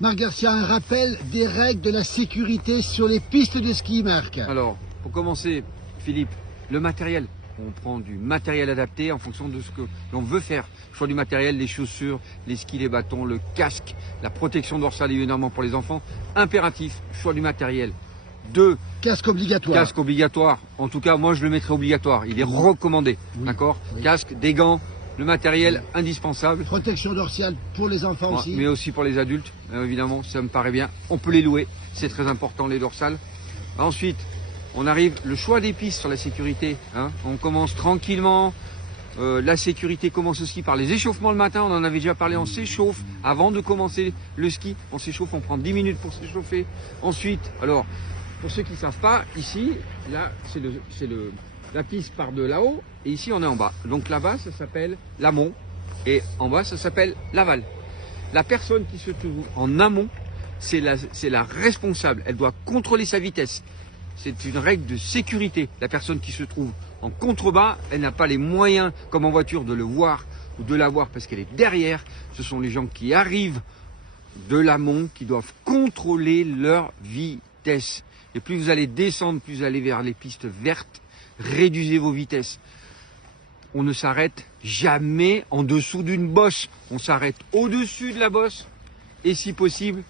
Marc Garcia, un rappel des règles de la sécurité sur les pistes de ski, Marc. Alors, pour commencer, Philippe, le matériel. On prend du matériel adapté en fonction de ce que l'on veut faire. Choix du matériel, les chaussures, les skis, les bâtons, le casque, la protection dorsale évidemment pour les enfants. Impératif, choix du matériel. 2. Casque obligatoire. Casque obligatoire. En tout cas, moi je le mettrai obligatoire. Il est recommandé. Oui. D'accord. Oui. Casque, des gants, le matériel indispensable. Protection dorsale pour les enfants Ouais, aussi. mais aussi pour les adultes, évidemment, ça me paraît bien. On peut les louer, c'est très important, les dorsales. Ensuite, on arrive, le choix des pistes sur la sécurité. Hein. On commence tranquillement. La sécurité commence aussi par les échauffements le matin. On en avait déjà parlé, on s'échauffe. Avant de commencer le ski, on s'échauffe, on prend 10 minutes pour s'échauffer. Ensuite, alors, pour ceux qui ne savent pas, ici, là, la piste part de là-haut et ici, on est en bas. Donc là-bas, ça s'appelle l'amont et en bas, ça s'appelle l'aval. La personne qui se trouve en amont, c'est la responsable. Elle doit contrôler sa vitesse. C'est une règle de sécurité. La personne qui se trouve en contrebas, elle n'a pas les moyens, comme en voiture, de le voir ou de la voir parce qu'elle est derrière. Ce sont les gens qui arrivent de l'amont qui doivent contrôler leur vitesse. Et plus vous allez descendre, plus vous allez vers les pistes vertes, réduisez vos vitesses. On ne s'arrête jamais en dessous d'une bosse. On s'arrête au-dessus de la bosse et si possible,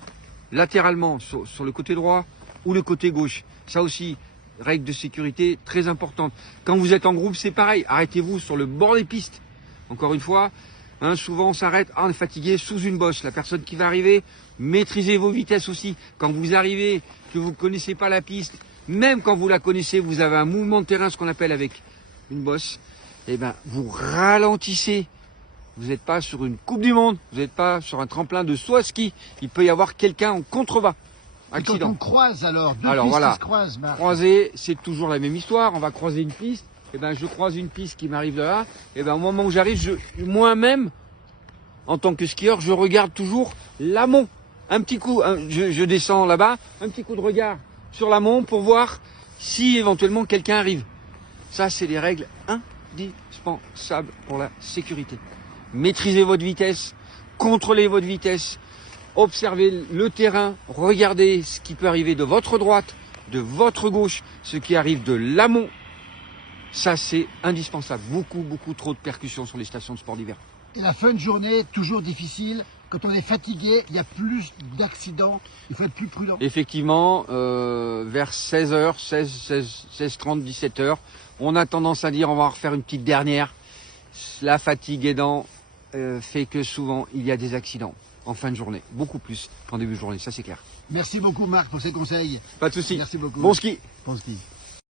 latéralement, sur le côté droit ou le côté gauche. Ça aussi, règle de sécurité très importante. Quand vous êtes en groupe, c'est pareil. Arrêtez-vous sur le bord des pistes. Encore une fois, hein, souvent on s'arrête, on est fatigué sous une bosse. La personne qui va arriver, maîtrisez vos vitesses aussi. Quand vous arrivez, que vous ne connaissez pas la piste, même quand vous la connaissez, vous avez un mouvement de terrain, ce qu'on appelle avec une bosse, eh ben, vous ralentissez. Vous n'êtes pas sur une Coupe du Monde, vous n'êtes pas sur un tremplin de saut à ski. Il peut y avoir quelqu'un en contrebas. Et quand on croise alors, deux pistes qui se croisent, Marc. Croiser, c'est toujours la même histoire. On va croiser une piste. Et ben, je croise une piste qui m'arrive de là. Et ben, au moment où j'arrive, moi-même, en tant que skieur, je regarde toujours l'amont. Un petit coup, je descends là-bas, un petit coup de regard sur l'amont pour voir si éventuellement quelqu'un arrive. Ça, c'est les règles indispensables pour la sécurité. Maîtrisez votre vitesse, contrôlez votre vitesse. Observez le terrain, regardez ce qui peut arriver de votre droite, de votre gauche, ce qui arrive de l'amont. Ça, c'est indispensable. Beaucoup trop de percussions sur les stations de sport d'hiver. Et la fin de journée, toujours difficile. Quand on est fatigué, il y a plus d'accidents. Il faut être plus prudent. Effectivement, vers 16h, 16h30, 17h, on a tendance à dire on va en refaire une petite dernière. La fatigue aidant fait que souvent, il y a des accidents. En fin de journée, beaucoup plus qu'en début de journée, ça c'est clair. Merci beaucoup Marc pour ces conseils. Pas de souci. Merci beaucoup. Bon ski. Bon ski.